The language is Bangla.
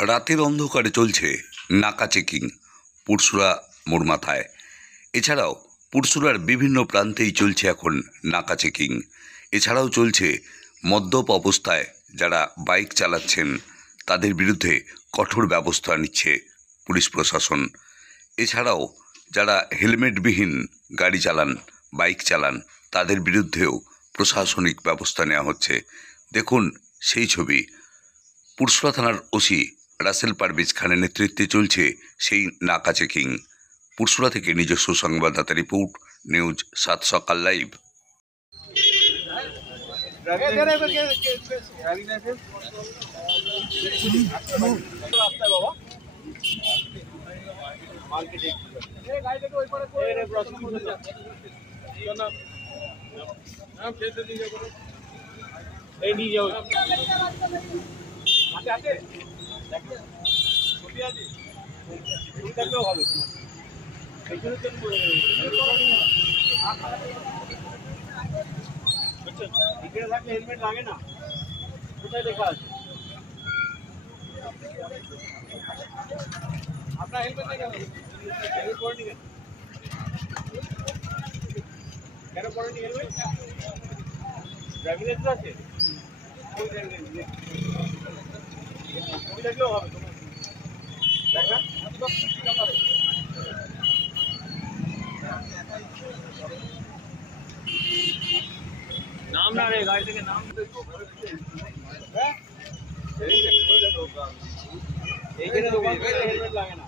রাতের অন্ধকারে চলছে নাকা চেকিং পুরসুরা মোড় মাথায়। এছাড়াও পুরসুরার বিভিন্ন প্রান্তেই চলছে এখন নাকা চেকিং। এছাড়াও চলছে মদ্যপ অবস্থায় যারা বাইক চালাচ্ছেন তাদের বিরুদ্ধে কঠোর ব্যবস্থা নিচ্ছে পুলিশ প্রশাসন। এছাড়াও যারা হেলমেটবিহীন গাড়ি চালান, বাইক চালান, তাদের বিরুদ্ধেও প্রশাসনিক ব্যবস্থা নেওয়া হচ্ছে। দেখুন সেই ছবি। পুরসুরা থানার ওসি রাসেল পারভেজ খানের নেতৃত্বে চলছে সেই নাকা চেকিং। পুরসুরা থেকে নিজস্ব সংবাদদাতা রিপোর্ট, নিউজ 7 সকাল লাইভ। হেলমেট লাগে না, কোথায় লেখা আছে? আপনার হেলমেট নেই কেন? হেলমেট পরেনি কেন? কেন পরেনি হেলমেট? ড্রাইভিং লাইসেন্স আছে? ছবি দেখলেও হবে। দেখা নাম না রে, গাড়ি থেকে নাম এইখানে হেলমেট লাগে না।